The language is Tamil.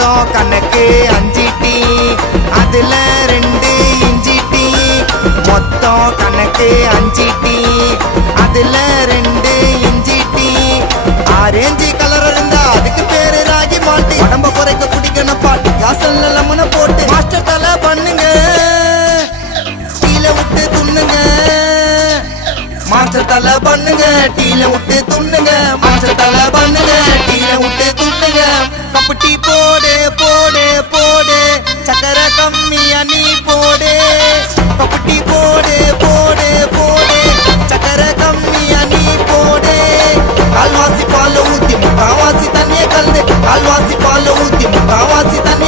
மொத்தம் கணக்கு 5 டீ, அதுல 2 இஞ்சி டீ. மொத்தம் கணக்கு 5 டீ, அதுல 2 இஞ்சி டீ. ஆரஞ்சு கலர் இருந்தா அதுக்கு பேரு ராகி மாட்டு. உடம்ப குறைக்க குடிக்கணும் பாட்டு, காசல்ல லெமனை போட்டு மாஸ்டர் தலை பண்ணுங்க, கீழே விட்டு துண்ணுங்க. மாஸ்டர் தலை பண்ணுங்க, டீல விட்டு துண்ணுங்க. மாஸ்டர் தலை பண்ணுங்க, டீல விட்டு துண்ணுங்க. கப்பு டீ போடு போடு போடு, சக்கரை கம்மியா நீ போடு. கப்பு டீ போடு போடு போடு, சக்கரை கம்மியா நீ போடு. கால்வாசி பால் ஊத்தி முக்காவாசி தண்ணியை கலந்து, கால்வாசி பால் ஊத்தி முக்காவாசி தண்ணி